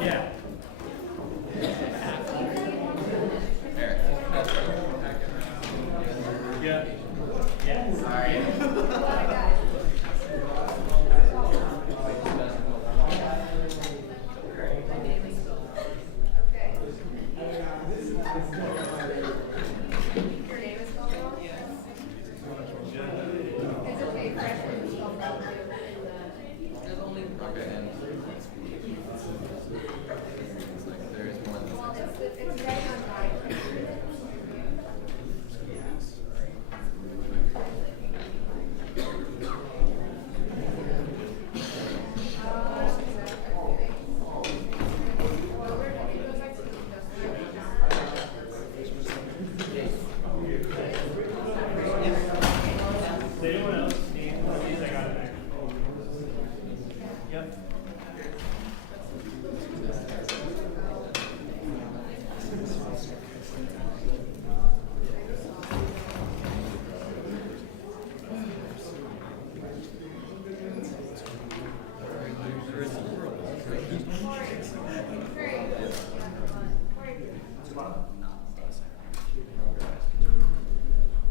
Yeah. Yeah. Yeah. Sorry. Your name is spelled wrong? Yes. It's okay, freshman is spelled wrong too. There's only okay, and it's like there is more than Well, it's right on mine. Does anyone else need one of these? I got it back. Yep.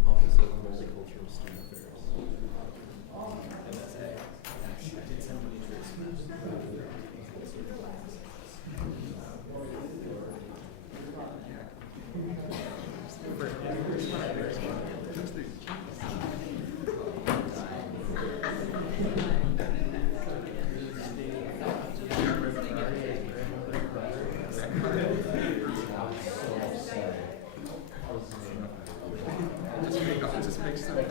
Office of Multicultural Student Affairs. MSA. Did somebody trace It just makes sense. I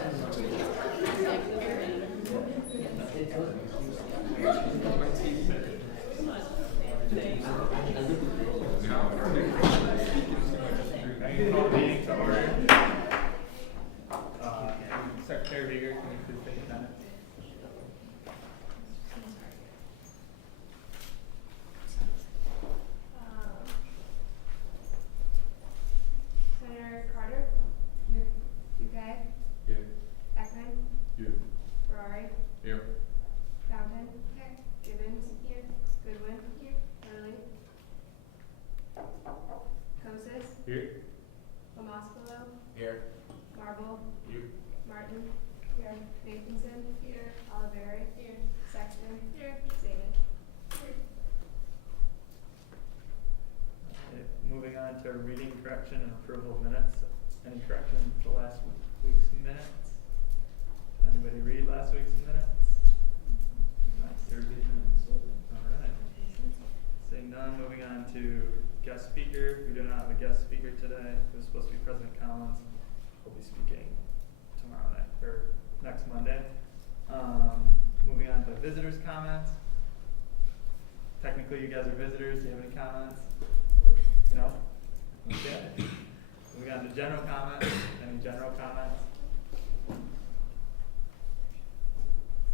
can call the meeting to order. Secretary Beager, can you please take a minute? Senator Carter? Here. Duque? Here. Beckman? Here. Ferrari? Here. Fountain? Here. Gibbons? Here. Goodwin? Here. Hurley? Kosis? Here. Lamascolo? Here. Marble? Here. Martin? Here. Nathanson? Here. Oliveri? Here. Sexton? Here. Saban? Here. Okay, moving on to reading, correction, and approval of minutes. Any corrections to last week's minutes? Did anybody read last week's minutes? Nice. They're good minutes. Alright. Seeing none, moving on to guest speaker. We do not have a guest speaker today. It was supposed to be President Collins. He'll be speaking tomorrow night, or next Monday. Moving on to visitors' comments. Technically, you guys are visitors. Do you have any comments? No? Okay. Moving on to general comments. Any general comments?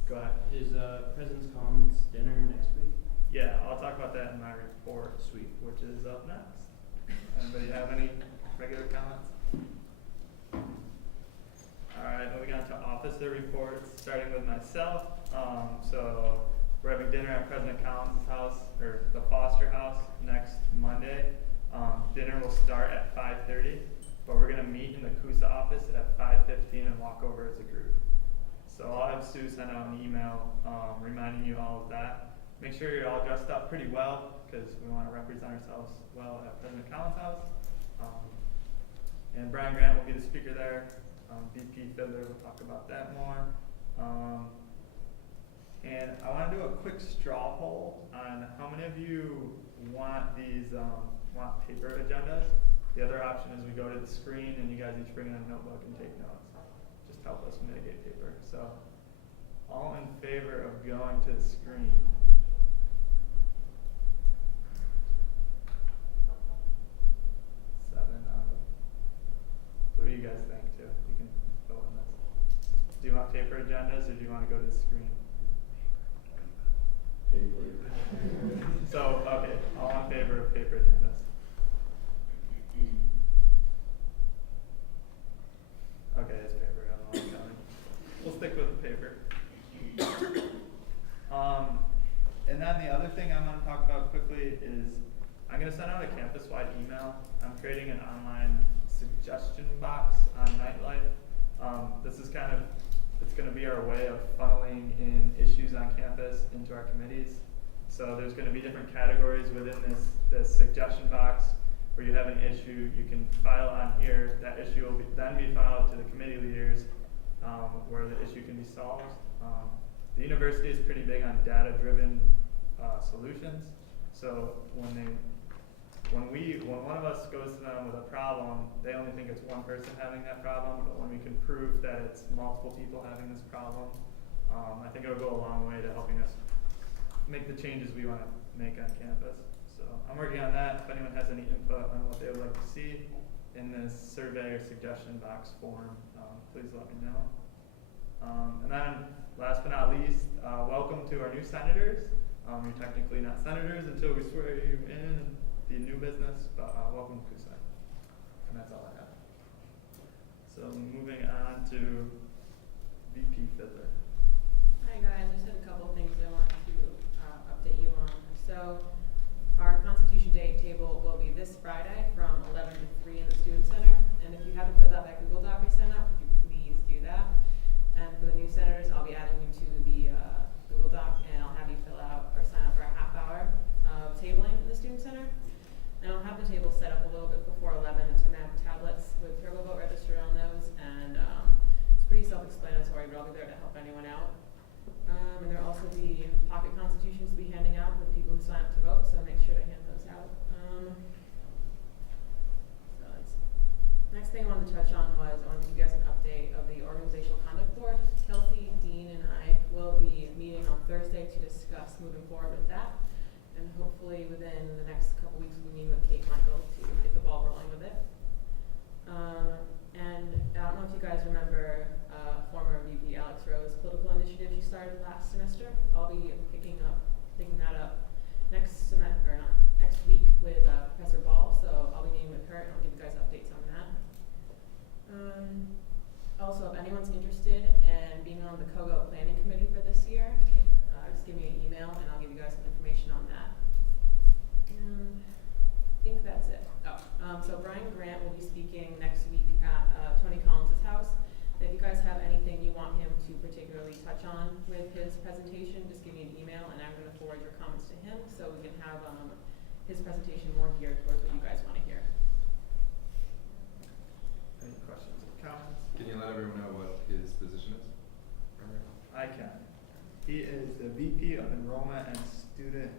Go ahead. Is President's Collins dinner next week? Yeah, I'll talk about that in my report. Sweet. Which is up next. Anybody have any regular comments? Alright, moving on to officer reports, starting with myself. So we're having dinner at President Collins' house, or the Foster house, next Monday. Dinner will start at 5:30, but we're gonna meet in the CUSA office at 5:15 and walk over as a group. So I'll have Sue send out an email reminding you all of that. Make sure you're all dressed up pretty well, because we want to represent ourselves well at President Collins' house. And Brian Grant will be the speaker there. VP Fiddler will talk about that more. And I want to do a quick straw poll on how many of you want these want paper agendas. The other option is we go to the screen and you guys each bring in a notebook and take notes. Just help us mitigate paper. So all in favor of going to the screen? What do you guys think too? You can vote on this. Do you want paper agendas or do you want to go to the screen? Paper. So, okay, all in favor of paper agendas? Okay, it's paper. I don't know what's coming. We'll stick it's gonna be our way of funneling in issues on campus into our committees. So there's gonna be different categories within this suggestion box where you have an issue, you can file on here, that issue will then be filed to the committee leaders, where the issue can be solved. The university is pretty big on data-driven solutions. So when one of us goes to them with a problem, they only think it's one person having that problem, but when we can prove that it's multiple people having this problem, I think it'll go a long way to helping us make the changes we want to make on campus. So I'm working on that. If anyone has any input on what they would like to see in this survey or suggestion box form, please let me know. And then last but not least, welcome to our new senators. You're technically not senators until we swear you in and be new business, but welcome to CUSA. And that's all I have. So moving on to VP Fiddler. Hi guys, I just had a couple of things I wanted to update you on. So our Constitution Day table will be this Friday from 11 to 3 in the Student Center. And if you haven't filled out that Google Doc I sent out, would you please do that? And for the new senators, I'll be adding you to the Google Doc, and I'll have you fill out or sign up for a half hour of tabling in the Student Center. And I'll have the table set up a little bit before 11. It's going to have tablets with Turbo Vote registered on those, and it's pretty self-explanatory, but I'll be there to help anyone out. And there'll also be pocket constitutions to be handing out with people who sign up to vote, so make sure to hand those out. So next thing I wanted to touch on was I wanted to give you guys an update of the Organizational Conduct Board. Kelsey, Dean, and I will be meeting on Thursday to discuss moving forward with that. And hopefully within the next couple weeks we'll be meeting with Kate Michael to get the ball rolling with it. And I don't know if you guys remember former VP Alex Rose political initiative she started last semester. I'll be picking that up next week with Professor Ball, so I'll be meeting with her and I'll give you guys updates on that. Also, if anyone's interested in being on the COGO planning committee for this year, just give me an email and I'll give you guys some information on that. And I think that's it. So Brian Grant will be speaking next week at Tony Collins' house. And if you guys have anything you want him to particularly touch on with his presentation, just give me an email and I'm going to forward your comments to him so we can have his presentation more geared towards what you guys want to hear. Any questions or comments? Can you let everyone know what his position is? I can. He is the VP of Enrollment and Student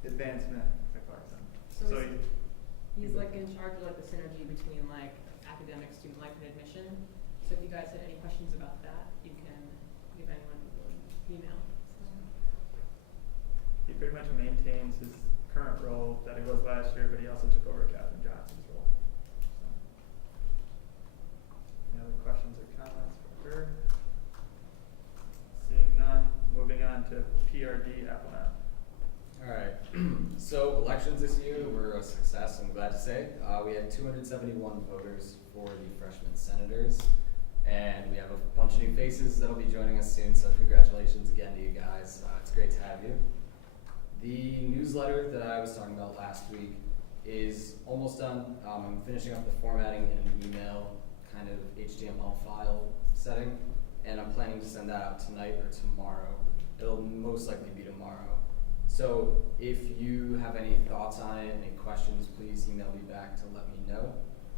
Advancement at Clarkson. So he's like in charge of like the synergy between like academic, student life, and admission. So if you guys had any questions about that, you can give anyone an email. He pretty much maintains his current role that he was last year, but he also took over Catherine Johnson's role. So, any other questions or comments for her? Seeing none, moving on to PRD Appalachian. Alright, so elections this year were a success, I'm glad to say. We had 271 voters for the freshman senators, and we have a bunch of new faces that'll be joining us soon, so congratulations again to you guys. It's great to have you. The newsletter that I was talking about last week is almost done. I'm finishing up the formatting in an email kind of HTML file setting, and I'm planning to send that out tonight or tomorrow. It'll most likely be tomorrow. So if you have any thoughts on it, any questions, please email me back to let me know.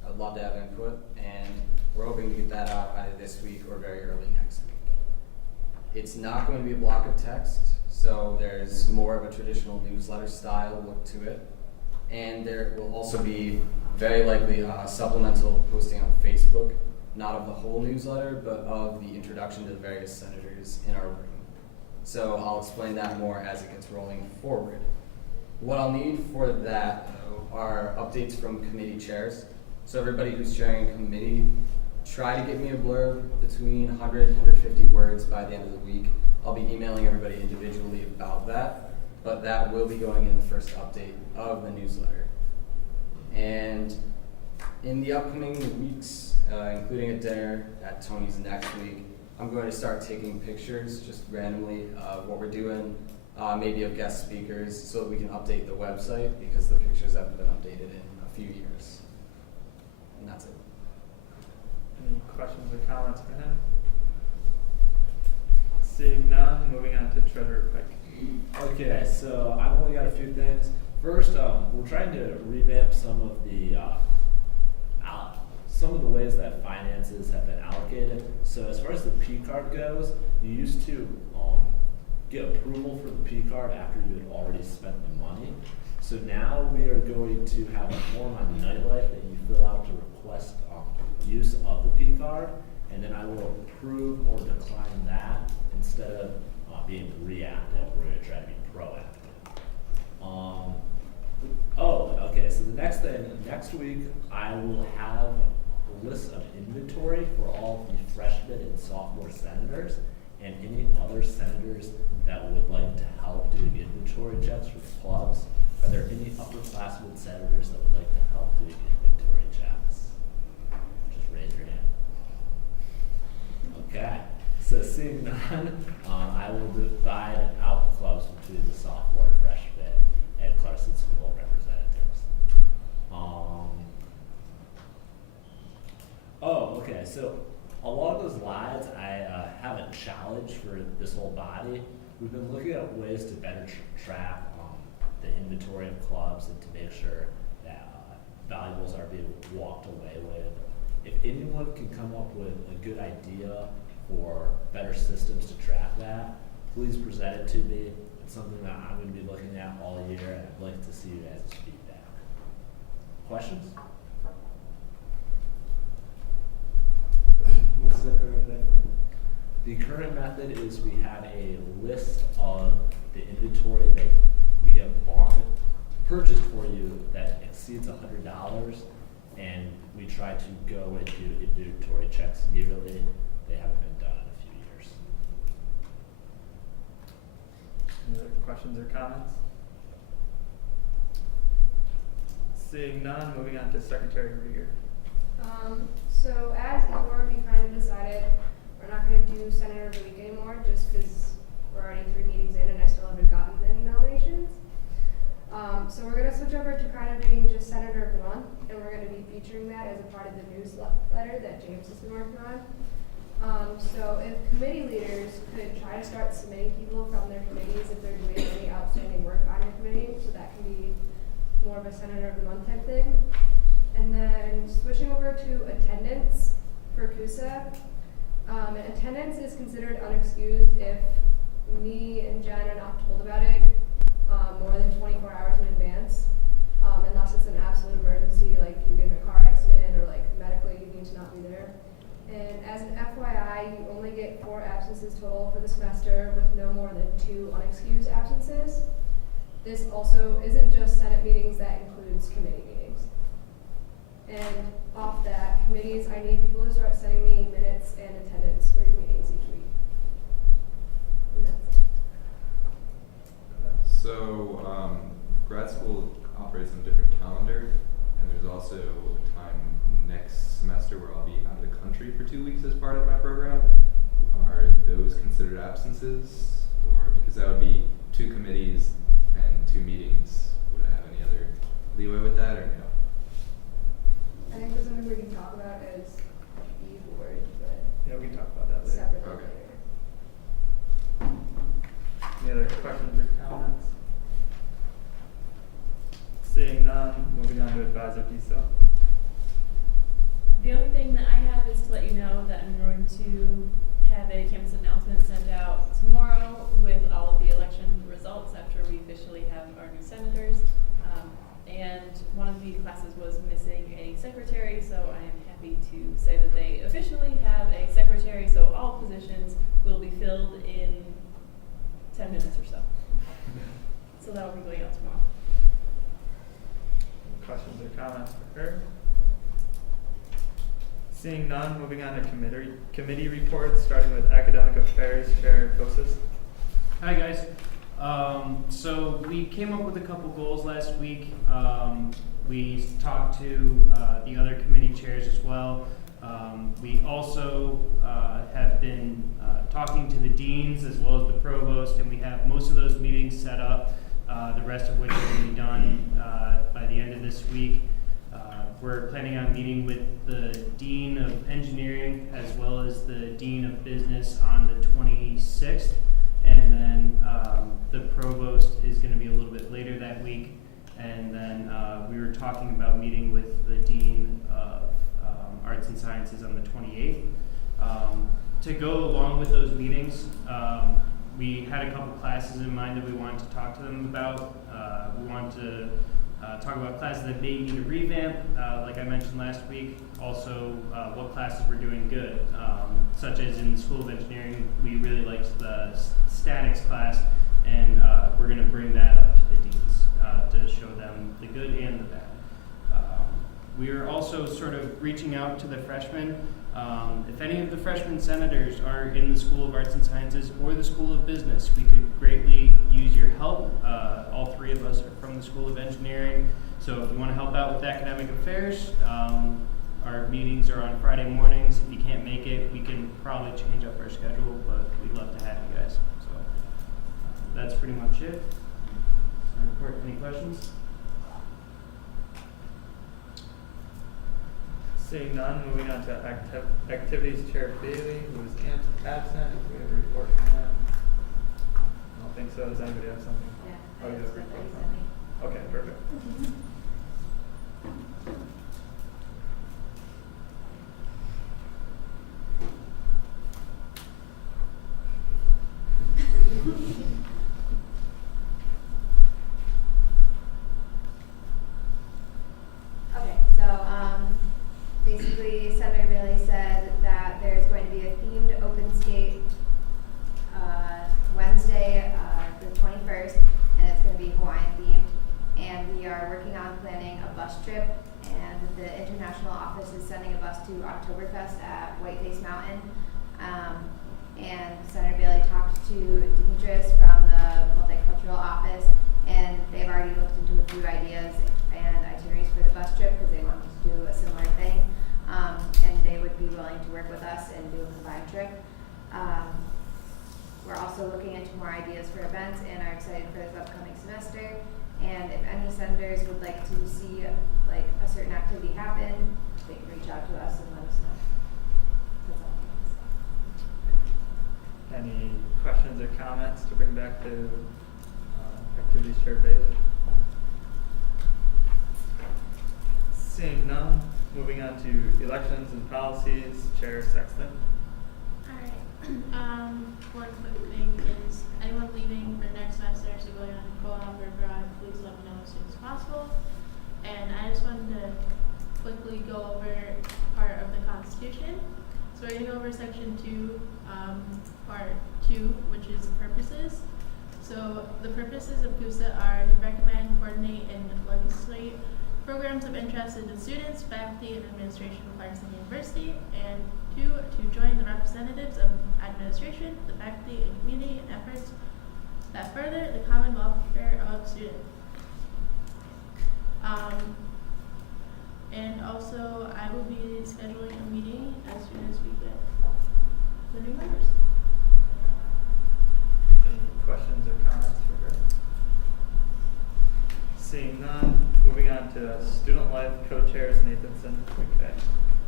I'd love to have input, and we're hoping to get that out either this week or very early next week. It's not going to be a block of text, so there's more of a traditional newsletter style look to it. And there will also be very likely supplemental posting on Facebook, not of the whole newsletter, but of the introduction to the various senators in our room. So I'll explain that more as it gets rolling forward. What I'll need for that, though, are updates from committee chairs. So everybody who's chairing a committee, try to get me a blurb between 100 and 150 words by the end of the week. I'll be emailing everybody individually about that, but that will be going in the first update of the newsletter. And in the upcoming weeks, including a dinner at Tony's next week, I'm going to start taking pictures just randomly of what we're doing, maybe of guest speakers, so that we can update the website because the pictures haven't been updated in a few years. And that's it. Any questions or comments for him? Treasurer Pike. Okay, so I've only got a few things. First, we're trying to revamp some of the ways that finances have been allocated. So as far as the P card goes, you used to get approval for the P card after you had already spent the money. So now we are going to have a form on Nightlife that you fill out to request use of the P card, and then I will approve or decline that instead of being reactive. We're going to try to be proactive. Okay, so the next thing, next week I will have a list of inventory for all of the freshmen and sophomore senators and any other senators that would like to help doing inventory checks for the clubs. Are there any upperclassmen senators that would like to help doing inventory checks? Just raise your hand. Okay, so seeing none, I will divide out clubs between the sophomore and freshman and Clarkson School representatives. Okay, so along those lines, I have a challenge for this whole body. We've been looking at ways to better track the inventory of clubs and to make sure that valuables are being walked away with. If anyone can come up with a good idea for better systems to track that, please present it to me. It's something that I'm going to be looking at all year, and I'd like to see you guys' feedback. Questions? What's the current method? The current method is we have a list of the inventory that we have purchased for you that exceeds $100, and we try to go and do inventory checks yearly. They haven't been done in a few years. Any other questions or comments? Seeing none, moving on to Secretary Rieger. So as a board, we kind of decided we're not going to do Senator of the Week anymore, just because we're already 3 meetings in and I still haven't gotten any nominations. So we're going to switch over to kind of doing just Senator of the Month, and we're going to be featuring that as a part of the newsletter that James has been working on. So if committee leaders could try to start submitting people from their committees if they're doing any outstanding work on your committee, so that can be more of a Senator of the Month type thing. And then switching over to attendance for CUSA. Attendance is considered unexcused if me and Jen are not told about it more than 24 hours in advance, unless it's an absolute emergency, like you get in a car accident or like medically you need to not be there. And as an FYI, you only get 4 absences total for the semester with no more than 2 unexcused absences. This also isn't just Senate meetings, that includes committee meetings. And off that, committees, I need people to start sending me minutes and attendance for your meetings each week. And that's it. So, grad school operates on a different calendar, and there's also a time next semester where I'll be out of the country for 2 weeks as part of my program. Are those considered absences? Or, because that would be 2 committees and 2 meetings, would I have any other leeway with that, or no? I think that's something we can talk about as the board, but Yeah, we can talk about that later. separately Okay. later. Any other questions or comments? Seeing none, moving on to Advisor Disa. The only thing that I have is to let you know that I'm going to have a campus announcement sent out tomorrow with all of the election results after we officially have our new senators. And one of the classes was missing a secretary, so I am happy to say that they officially have a secretary, so all positions will be filled in 10 minutes or so. So that will be going out tomorrow. Questions or comments for her? Seeing none, moving on to committee reports, starting with Academic Affairs Chair Kosis. Hi guys. So we came up with a couple goals last week. We talked to the other committee chairs as well. We also have been talking to the deans as well as the provost, and we have most of those meetings set up, the rest of which will be done by the end of this week. We're planning on meeting with the Dean of Engineering as well as the Dean of Business on the 26th And then the provost is going to be a little bit later that week. And then we were talking about meeting with the dean of arts and sciences on the 28th. To go along with those meetings, we had a couple classes in mind that we wanted to talk to them about. We wanted to talk about classes that may need a revamp, like I mentioned last week. Also, what classes were doing good, such as in the School of Engineering, we really liked the statics class, and we're going to bring that up to the deans to show them the good and the bad. We are also sort of reaching out to the freshmen. If any of the freshman senators are in the School of Arts and Sciences or the School of Business, we could greatly use your help. All three of us are from the School of Engineering, so if you want to help out with academic affairs, our meetings are on Friday mornings. If you can't make it, we can probably change up our schedule, but we'd love to have you guys. So that's pretty much it. Report. Any questions? Seeing none, moving on to activities chair Bailey, who is absent. If we have a report from him. I don't think so. Does anybody have something? Yeah. Oh, you have a report Somebody from sent me. him. Okay, perfect. Okay, so basically Senator Bailey said that there's going to be a themed open skate Wednesday, the 21st, and it's going to be Hawaiian themed. And we are working on planning a bus trip, and the international office is sending a bus to Oktoberfest at Whiteface Mountain. And Senator Bailey talked to Demetrius from the multicultural office, and they've already looked into a few ideas and itineraries for the bus trip because they want to do a similar thing, and they would be willing to work with us and do a combined trip. We're also looking into more ideas for events and are excited for this upcoming semester. And if any senators would like to see like a certain activity happen, they can reach out to us and let us know. That's all. Any questions or comments to bring back to activities chair Bailey? Seeing none, moving on to elections and policies, Chair Sexton. Alright, one quick thing is anyone leaving for next semester, so going on co-op or abroad, please let me know as soon as possible. And I just wanted to quickly go over part of the Constitution. So we're going to go over section 2, part 2, which is purposes. So the purposes of CUSA are to recommend, coordinate, and legislate programs of interest to the students, faculty, and administration of Clarkson University, and 2, to join the representatives of administration, the faculty, and community in efforts that further the common welfare of students. And also, I will be scheduling a meeting as soon as we get the new members. Any questions or comments for her? Seeing none, moving on to student life co-chairs Nathanson. Okay.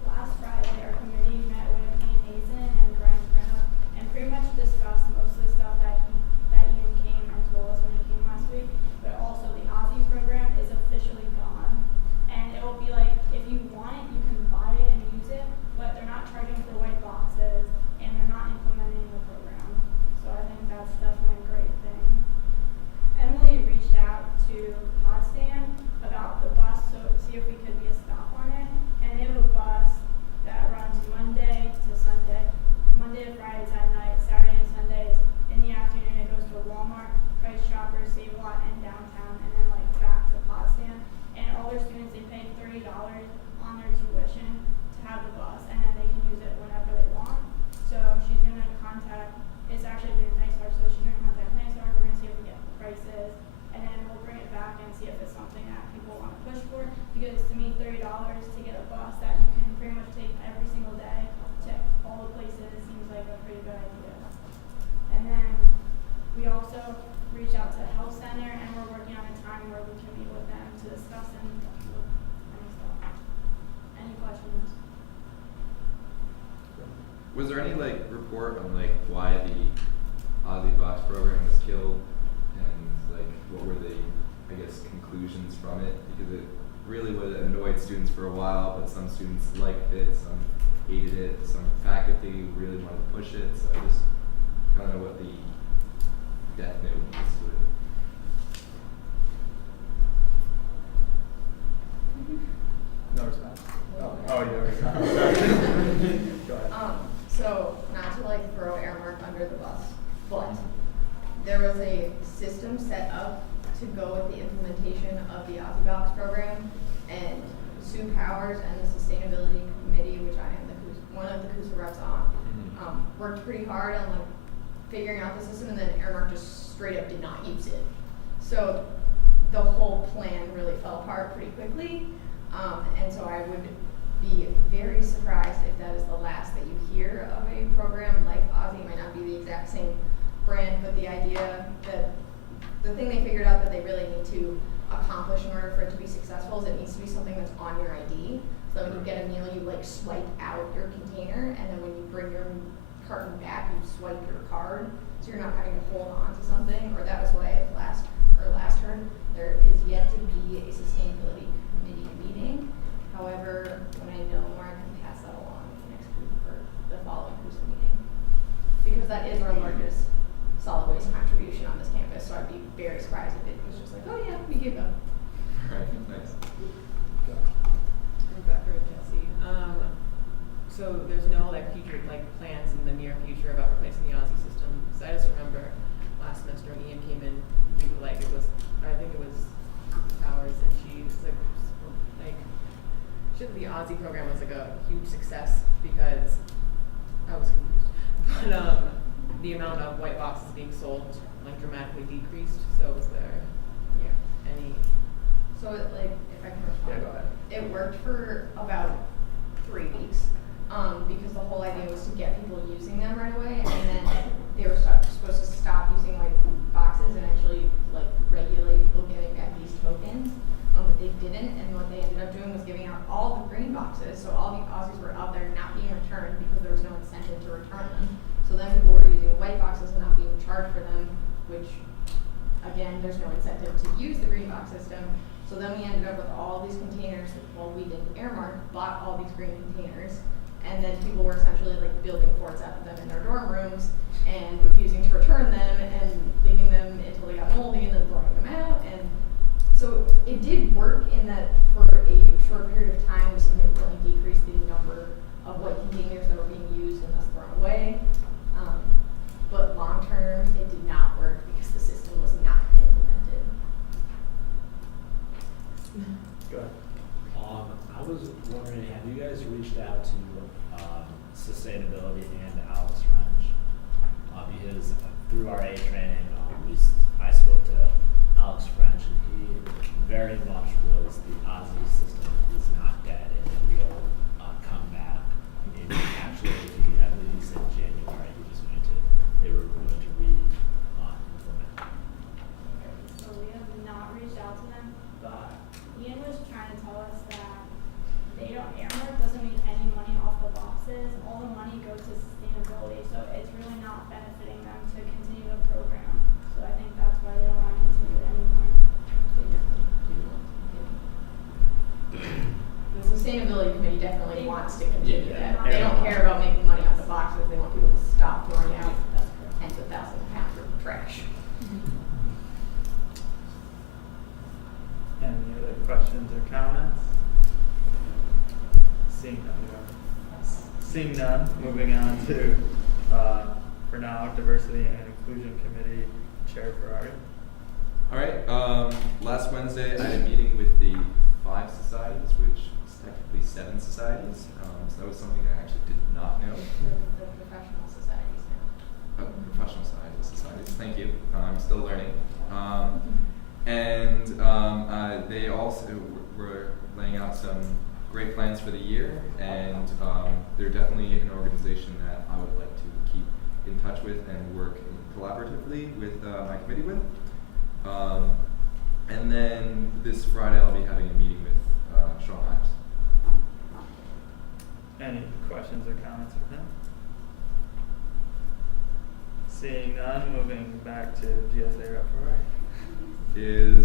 Last Friday, our committee met with Ian Hazen and Brian Brenna and pretty much discussed most of the stuff that Ian came and told us when he came last week. But also the Aussie program is officially gone. And it will be like, if you want it, you can buy it and use it, but they're not charging for white boxes and they're not implementing the program. So I think that's definitely a great thing. Emily reached out to Potsdam about the bus, so see if we could be a stop on it. And they have a bus that runs Monday to Sunday. Monday to Friday is at night, Saturday and Sunday is in the afternoon. It goes to Walmart, Price Chopper, Save A Lot, and downtown, and then like back to Potsdam. And all their students, they pay $30 on their tuition to have the bus, and then they can use it whenever they want. So she's gonna contact, it's actually through NISAR, so she's gonna contact NISAR. We're gonna see if we get the prices, and then we'll bring it back and see if it's something that people want to push for. Because to me, $30 to get a bus that you can pretty much take every single day to all the places seems like a pretty good idea. And then we also reach out to the health center, and we're working on a time where we can meet with them to discuss and look any stuff. Any questions? Was there any like report on like why the Aussie Box program was killed, and like what were the, I guess, conclusions from it, because it really would have annoyed students for a while, but some students liked it, some hated it, some faculty really wanted to push it, so I just kind of know what the death note is to it. No response. Oh, you already sorry. Go ahead. So not to like throw Airmark under the bus, but there was a system set up to go with the implementation of the Aussie Box program, and Sue Powers and the Sustainability Committee, which I am one of the CUSA reps on, worked pretty hard on like figuring out the system, and then Airmark just straight up did not use it. So the whole plan really fell apart pretty quickly, and so I would be very surprised if that is the last that you hear of a program like Aussie. It might not be the exact same brand, but the idea that the thing they figured out that they really need to accomplish in order for it to be successful is it needs to be something that's on your ID. So when you get a meal, you like swipe out your container, and then when you bring your carton back, you swipe your card, so you're not having to hold on to something. Or that was what I had last heard. There is yet to be a sustainability committee meeting. However, when I know more, I can pass that along next week for the following CUSA meeting, because that is our largest solid waste contribution on this campus. So I'd be very surprised if it was just like, oh yeah, we give them. Right, nice. Rebecca or Jesse. So there's no like future like plans in the near future about replacing the Aussie system. So I just remember last semester when Ian came in, I think it was Powers, and she was like the Aussie program was like a huge success because I was confused. But the amount of white boxes being sold like dramatically decreased. So was there any? So it, like, if I can respond. Yeah, go ahead. It worked for about 3 weeks, because the whole idea was to get people using them right away, and then they were supposed to stop using white boxes and actually like regulate people getting back these tokens. But they didn't, and what they ended up doing was giving out all the green boxes, so all the Aussies were out there not being returned because there was no incentive to return them. So then people were using white boxes and not being charged for them, which, again, there's no incentive to use the green box system. So then we ended up with all these containers, well, we did Airmark, bought all these green containers, and then people were essentially like building forts out of them in their dorm rooms and refusing to return them and leaving them until they got moldy and then throwing them out. And so it did work in that for a short period of time we significantly decreased the number of white containers that were being used and thus thrown away. But long term, it did not work because the system was not implemented. Go ahead. I was wondering, have you guys reached out to sustainability and Alex French? Because through our A training, I spoke to Alex French, and he very much was the Aussie system is not dead and it will come back. And actually, I believe he said January they were going to implement. So we have not reached out to them, but Ian was trying to tell us that Airmark doesn't make any money off the boxes. All the money goes to sustainability, so it's really not benefiting them to continue the program. So I think that's why they don't want to continue it anymore. The sustainability committee definitely wants to continue Yeah, that. They don't care about making money off the boxes. They want people to stop throwing out tens of thousands of pounds of trash. Any other questions or comments? Seeing none, moving on to, for now, Diversity and Inclusion Committee Chair Ferrari. All right. Last Wednesday, I had a meeting with the 5 societies, which is technically 7 societies. So that was something I actually did not know. The professional societies now. Professional societies. Thank you. I'm still learning. They also were laying out some great plans for the year, and they're definitely an organization that I would like to keep in touch with and work collaboratively with my committee with. And then this Friday I'll be having a meeting with Sean Himes. Any questions or comments for him? Seeing none, moving back to GSA rep for right. To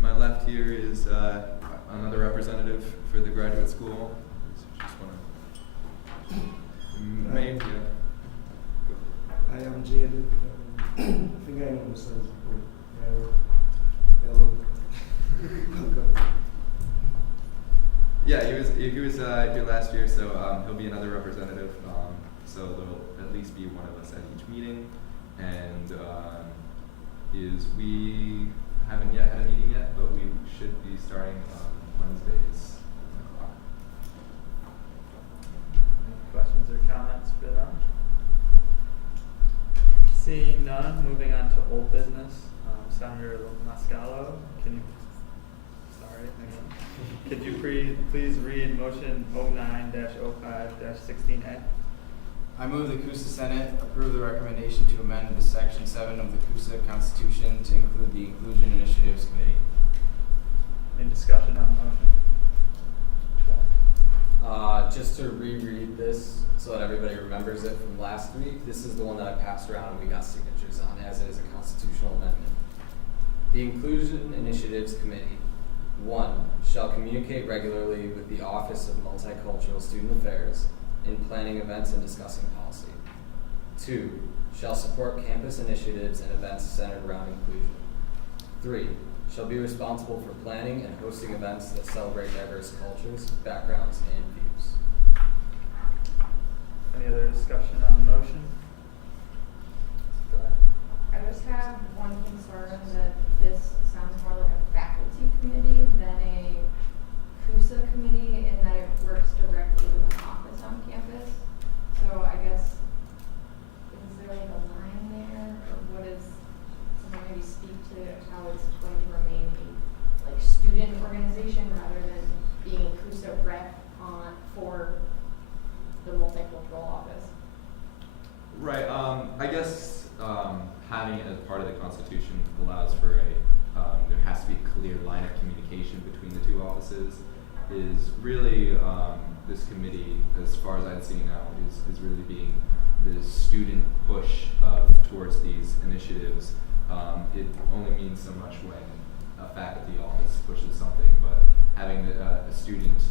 my left here is another representative for the graduate school. So just wanna maybe I am Jade. I think I know the sons before. Hello. Welcome. Yeah, he was here last year, so he'll be another representative. So there'll at least be one of us at each meeting, and we haven't yet had a meeting yet, but we should be starting on Wednesdays at 10 o'clock. Any questions or comments for them? Seeing none, moving on to old business. Senator Mascalo, could you please read motion 09-05-16A? I move the CUSA Senate approve the recommendation to amend the Section 7 of the CUSA Constitution to include the Inclusion Initiatives Committee. Any discussion on the motion? Just to reread this so that everybody remembers it from last week, this is the one that I passed around and we got signatures on as it is a constitutional amendment. The Inclusion Initiatives Committee, 1, shall communicate regularly with the Office of Multicultural Student Affairs in planning events and discussing policy. 2, shall support campus initiatives and events centered around inclusion. 3, shall be responsible for planning and hosting events that celebrate diverse cultures, backgrounds, and views. Any other discussion on the motion? Go ahead. I just have one concern that this sounds more like a faculty committee than a CUSA committee in that it works directly with an office on campus. So I guess, is there like a line there, or what is, someone maybe speak to how it's going to remain a like student organization rather than being a CUSA rep for the multicultural office? Right. I guess having it as part of the Constitution allows for there has to be a clear line of communication between the two offices. Is really this committee, as far as I've seen now, is really being the student push towards these initiatives. It only means so much when a faculty office pushes something, but having a student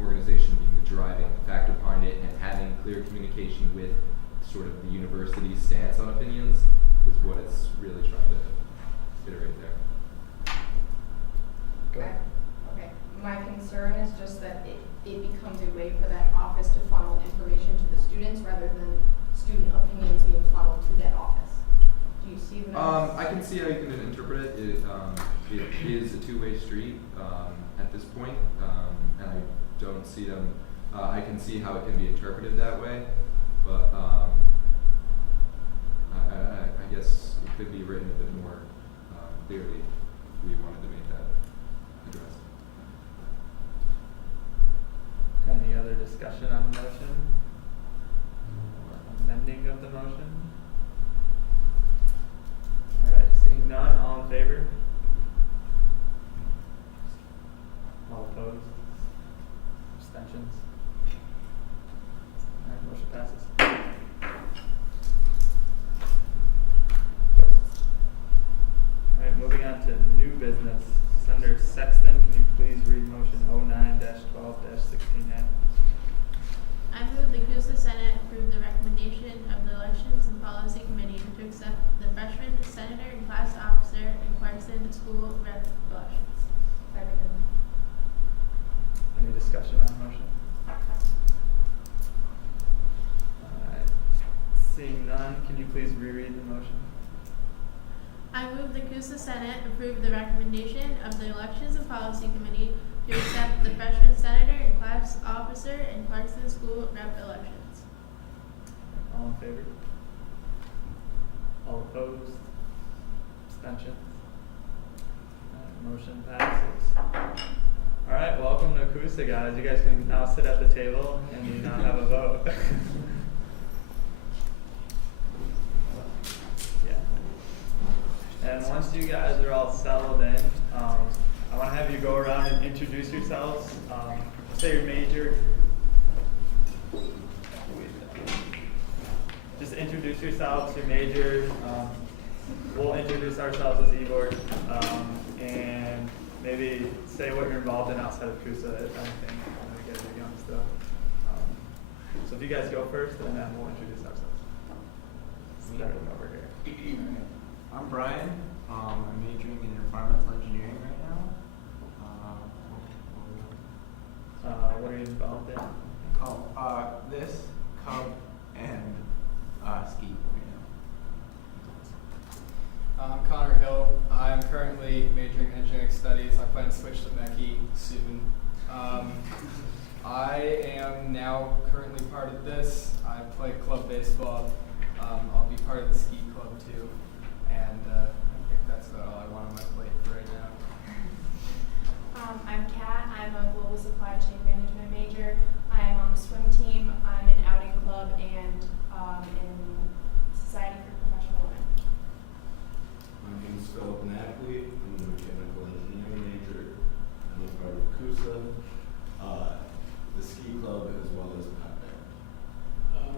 organization being the driving factor behind it and having clear communication with sort of the university's stance on opinions is what it's really trying to iterate there. Go ahead. Okay. My concern is just that it becomes a way for that office to funnel information to the students rather than student opinions being funneled to that office. Do you see what I can see how you can interpret it. It is a two-way street at this point, and I don't see them. I can see how it can be interpreted that way, but I guess it could be written a bit more clearly if we wanted to make that addressed. Any other discussion on the motion? Or amending of the motion? Alright, seeing none, all in favor? All opposed? Abstentions? Alright, motion passes. Alright, moving on to new business. Senator Sexton, can you please read motion 09-12-16A? I move the CUSA Senate approve the recommendation of the Elections and Policy Committee to accept the freshman, senator, and class officer in Clarkson School Rep elections. Second. Any discussion on the motion? Alright, seeing none, can you please reread the motion? I move the CUSA Senate approve the recommendation of the Elections and Policy Committee to accept the freshman senator and class officer in Clarkson School Rep elections. All in favor? All opposed? Abstentions? Motion passes. Alright, welcome to CUSA, guys. You guys can now sit at the table and you now have a vote. And once you guys are all settled in, I want to have you go around and introduce yourselves. Say your major. Just introduce yourselves, your majors. We'll introduce ourselves as e-board, and maybe say what you're involved in outside of CUSA, if anything. I know you guys are young still. So if you guys go first, and then we'll introduce ourselves. Starting over here. I'm Brian. I'm majoring in environmental engineering right now. What are you involved in? This, Cub, and ski right now. I'm Connor Hill. I'm currently majoring in engineering studies. I plan to switch to Mechie soon. I am now currently part of this. I play club baseball. I'll be part of the ski club too. And I think that's about all I want on my plate for right now. I'm Kat. I'm a global supply chain management major. I'm on the swim team. I'm in outing club and in Society for Professional Women. My name is Philip Napoli. I'm a mechanical engineering major. I'm a part of CUSA, the ski club, as well as Pop Band.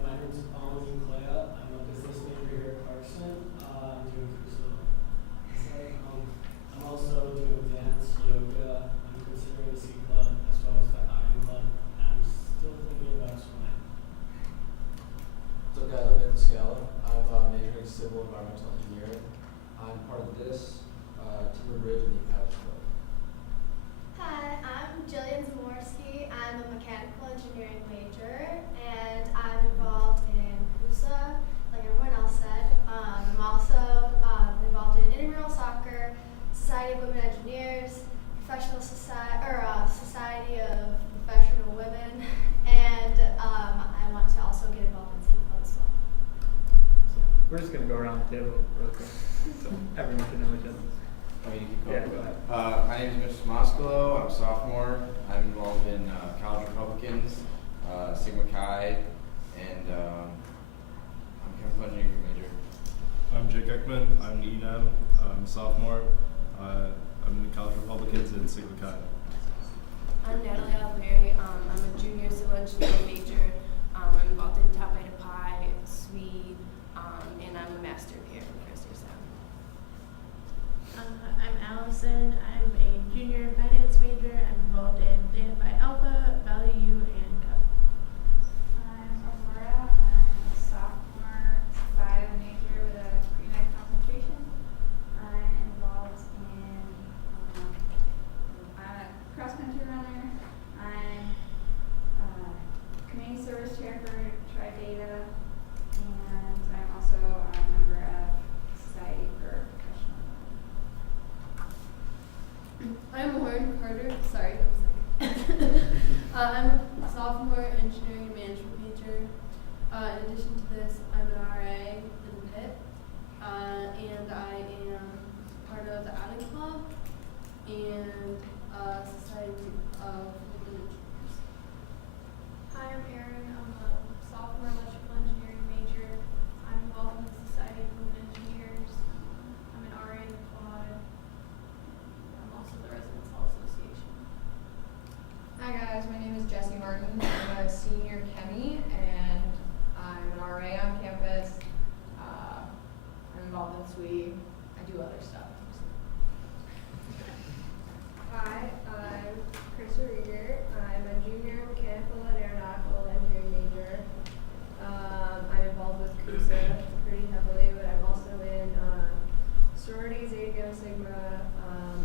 My name is Alan Clea. I'm a business major here at Clarkson. I'm doing CUSA. I'm also doing dance, yoga. I'm considering the ski club as well as the outing club. I'm still thinking about swimming. So guys, I'm Nick Scala. I'm majoring in civil environmental engineering. I'm part of this, Timber Bridge and the Couch Club. Hi, I'm Jillian Zamorsky. I'm a mechanical engineering major, and I'm involved in CUSA, like everyone else said. I'm also involved in intramural soccer, Society of Women Engineers, Society of Professional Women, and I want to also get involved in ski club as well. So we're just gonna go around the table real quick, so everyone can know each other. Want me to keep going? Yeah, go ahead. My name is Mr. Moscolo. I'm a sophomore. I'm involved in College Republicans, Sigma Chi, and I'm chemical engineering major. I'm Jake Ekman. I'm an E&M. I'm a sophomore. I'm in the College Republicans and Sigma Chi. I'm Natalie Alberry. I'm a junior civil engineering major. I'm involved in Tau Beta Pi, SWE, and I'm a master here for first year 7. I'm Allison. I'm a junior finance major. I'm involved in Theta Phi Alpha, Value U, and Cup. I'm Aurora. I'm a sophomore bio major with a pre-med concentration. I'm involved in, I'm a cross-country runner. I'm community service chair for Tri-Data, and I'm also a member of Society for Professional Women. I'm Lauren Carter. Sorry, I'm sick. I'm a sophomore engineering and management major. In addition to this, I'm an RA in the pit, and I am part of the outing club and Society of Women Engineers. Hi, I'm Erin. I'm a sophomore electrical engineering major. I'm involved in the Society of Women Engineers. I'm an RA in the quad. I'm also the Residence Hall Association. Hi guys, my name is Jessie Martin. I'm a senior chemi, and I'm an RA on campus. I'm involved in SWE. I do other stuff. Hi, I'm Chris Rieger. I'm a junior mechanical and aeronautical engineering major. I'm involved with CUSA pretty heavily, but I'm also in sorority, Zeta Gamma Sigma,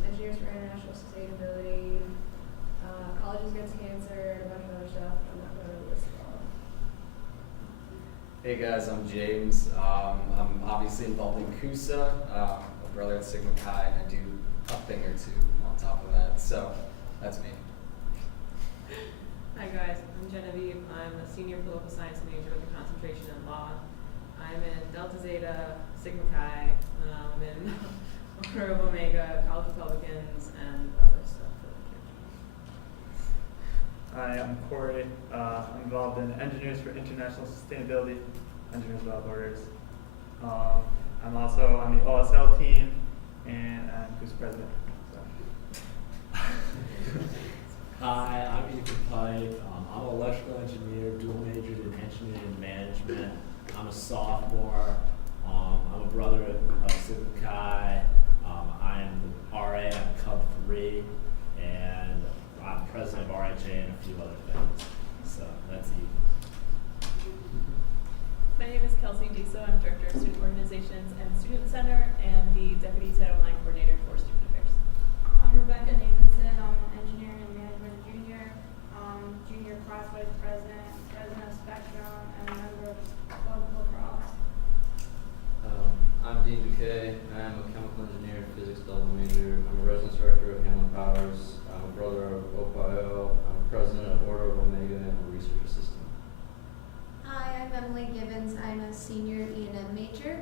Engineers for International Sustainability, Colleges Against Cancer, and a bunch of other stuff. I'm not going to list it all. Hey guys, I'm James. I'm obviously involved in CUSA, a brother at Sigma Chi, and I do a thing or two on top of that. So that's me. Hi guys, I'm Genevieve. I'm a senior political science major with a concentration in law. I'm in Delta Zeta, Sigma Chi, I'm in Order of Omega, College Republicans, and other stuff that I can't. Hi, I'm Corey. I'm involved in Engineers for International Sustainability, Engineers Without Borders. I'm also on the OSL team, and I'm CUSA president. So. Hi, I'm Ethan Pike. I'm an electrical engineer, dual majored in engineering and management. I'm a sophomore. I'm a brother of Sigma Chi. I'm the RA on Cub 3, and I'm president of RHA and a few other things. So that's easy. My name is Kelsey Diso. I'm Director of Student Organizations and Student Center and the Deputy Title IX Coordinator for Student Affairs. I'm Rebecca Nathanson. I'm an engineering and management junior, junior class vice president, president of Spectrum, and a member of Club Lacrosse. I'm Dean Duque. I'm a chemical engineer and physics double major. I'm a residence director of Hamlin Powers. I'm a brother of Opaio. I'm president of Order of Omega and a research assistant. Hi, I'm Emily Gibbons. I'm a senior E&M major.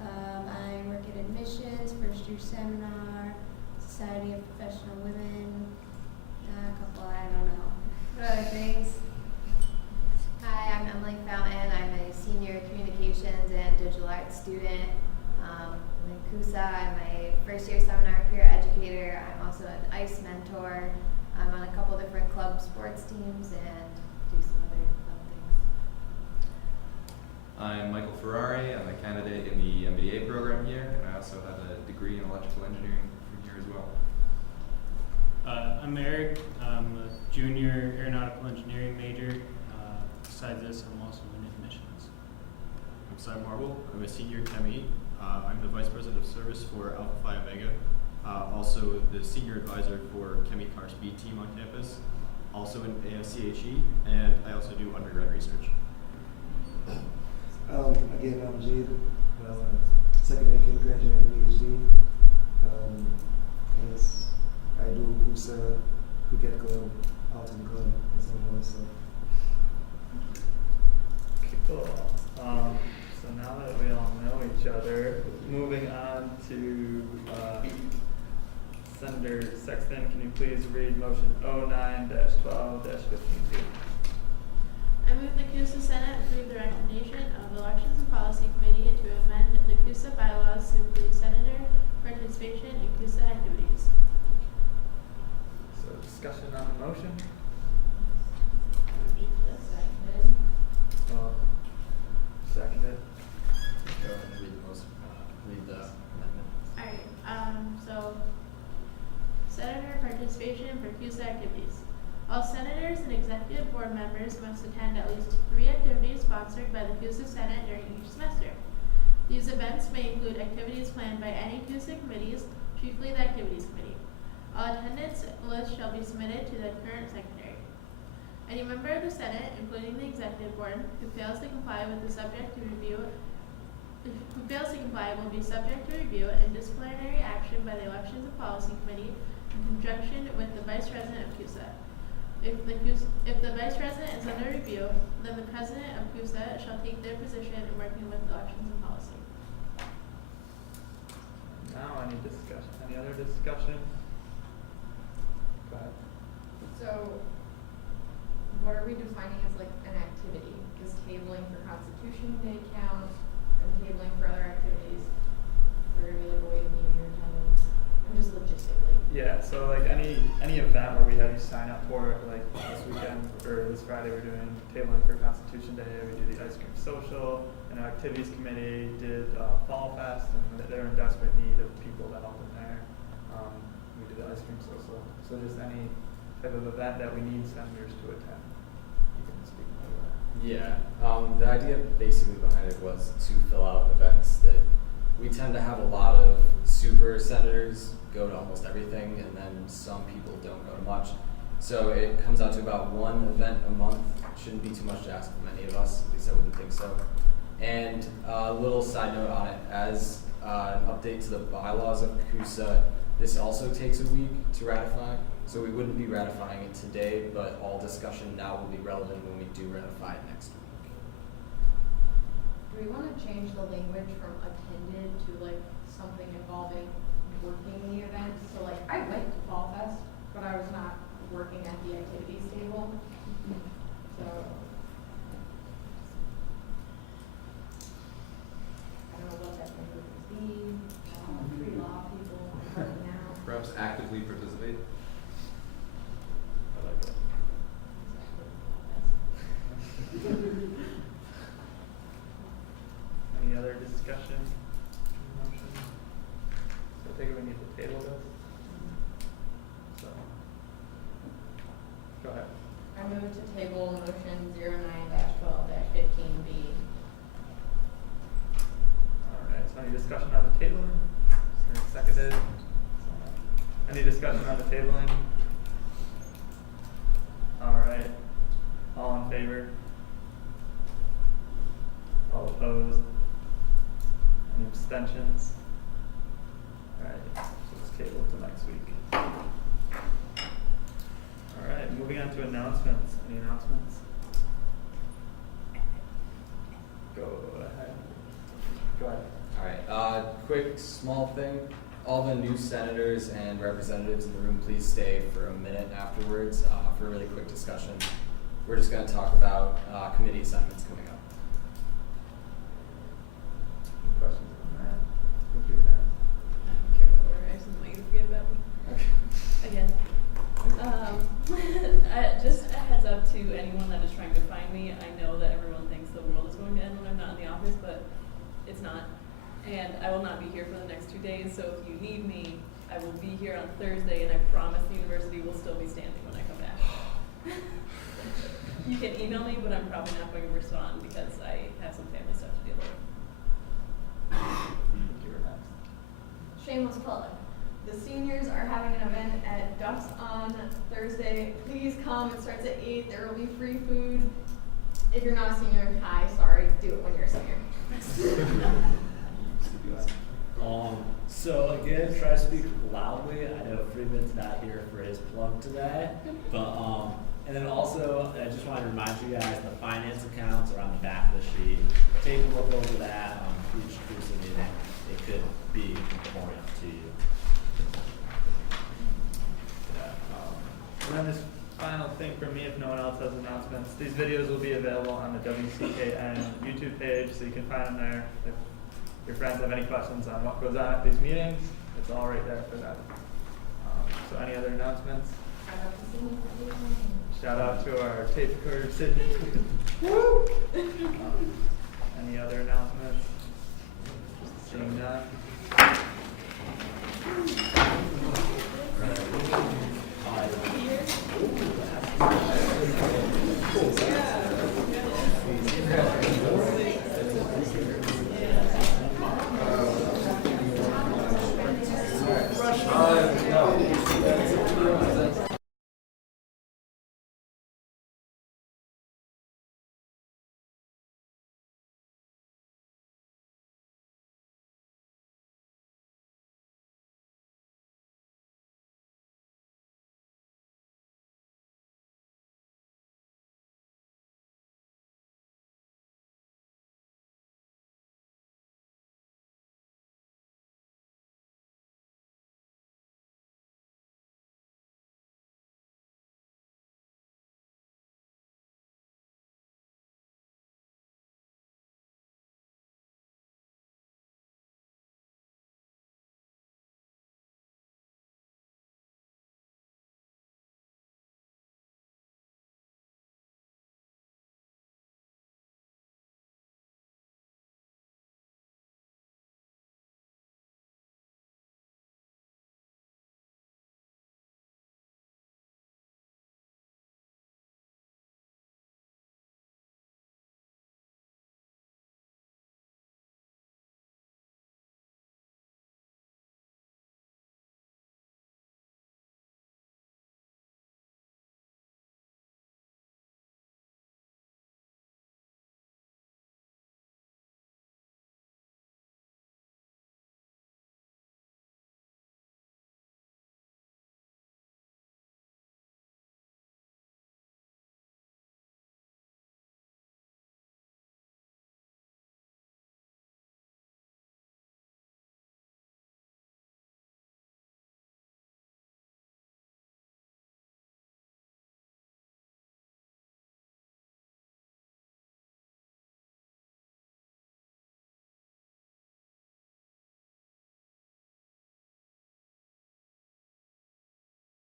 I work at admissions, first year seminar, Society of Professional Women, a couple, I don't know, other things. Hi, I'm Emily Fountain. I'm a senior communications and digital arts student. I'm in CUSA. I'm a first year seminar peer educator. I'm also an ICE mentor. I'm on a couple different club sports teams and do some other fun things. I'm Michael Ferrari. I'm a candidate in the MBA program here, and I also have a degree in electrical engineering from here as well. I'm Eric. I'm a junior aeronautical engineering major. Besides this, I'm also in admissions. I'm Cy Marble. I'm a senior Chem E. I'm the vice president of service for Alpha Phi Omega. Also the senior advisor for Chem E Car Speed team on campus. Also in ASCHE, and I also do undergrad research. Again, I'm Jade. Second year chemical engineering PhD. Yes, I do CUSA, cricket club, outing club, and some other stuff. Cool. So now that we all know each other, moving on to Senator Sexton, can you please read motion 09-12-15? I move the CUSA Senate approve the recommendation of Elections and Policy Committee to amend the CUSA bylaws to include senator participation in CUSA activities. So discussion on the motion? Seconded. Go ahead and read the amendment. Alright, so senator participation for CUSA activities. All senators and executive board members must attend at least 3 activities sponsored by the CUSA Senate during each semester. These events may include activities planned by any CUSA committees, chiefly the Activities Committee. All attendance lists shall be submitted to the current secretary. Any member of the Senate, including the executive board, who fails to comply will be subject to review and disciplinary action by the Elections and Policy Committee in conjunction with the Vice President of CUSA. If the Vice President is under review, then the President of CUSA shall take their position in working with Elections and Policy. Now any discussion? Any other discussion? Go ahead. So, what are we defining as like an activity? Is tabling for Constitution Day count and tabling for other activities? Is there gonna be like a way to meet your attendance? And just logistically. Yeah, so like any event where we have you sign up for it, like this weekend or this Friday we're doing tabling for Constitution Day, we do the ice cream social, and our activities committee did Fall Fest, and they're in desperate need of people to help them there. We do the ice cream social. So just any type of event that we need senators to attend. You can speak about that. Yeah, the idea basically behind it was to fill out events that we tend to have a lot of super senators go to almost everything, and then some people don't go to much. So it comes out to about 1 event a month. Shouldn't be too much to ask from any of us, at least I wouldn't think so. And a little side note on it, as an update to the bylaws of CUSA, this also takes a week to ratify. So we wouldn't be ratifying it today, but all discussion now will be relevant when we do ratify it next week. Do we want to change the language from attended to like something involving working the event? So like I went to Fall Fest, but I was not working at the activities table. So I don't know what that language would be. Pre-law people working out. Perhaps actively participate. I like it. discussion on the tabling? Is there seconded? Any discussion on the tabling? Alright, all in favor? All opposed? Any abstentions? Alright, so it's tabled to next week. Alright, moving on to announcements. Any announcements? Go ahead. Go ahead. Alright, quick small thing. All the new senators and representatives in the room, please stay for a minute afterwards for a really quick discussion. We're just going to talk about committee assignments coming up. Any questions on that? I think you were next. I don't care about where I accidentally forget about me. Okay. Again. Just a heads up to anyone that is trying to find me. I know that everyone thinks the world is going to end when I'm not in the office, but it's not. And I will not be here for the next 2 days, so if you need me, I will be here on Thursday, and I promise the university will still be standing when I come back. You can email me, but I'm probably not going to respond because I have some family stuff to deal with. You were next. Shameless plug. The seniors are having an event at Ducks on Thursday. Please come. It starts at 8. There will be free food. If you're not a senior, hi, sorry. Do it when you're a senior. So again, try to speak loudly. I know Freeman's not here for his plug today, but and then also I just want to remind you guys the finance accounts are on the back of the sheet. Take a look over that each CUSA meeting. It could be important to you. Yeah, and then this final thing for me, if no one else has announcements, these videos will be available on the WCKN YouTube page, so you can find them there. If your friends have any questions on what goes on at these meetings, it's all right there for them. So any other announcements? Shout out to our tape recorder, Sydney. Woo!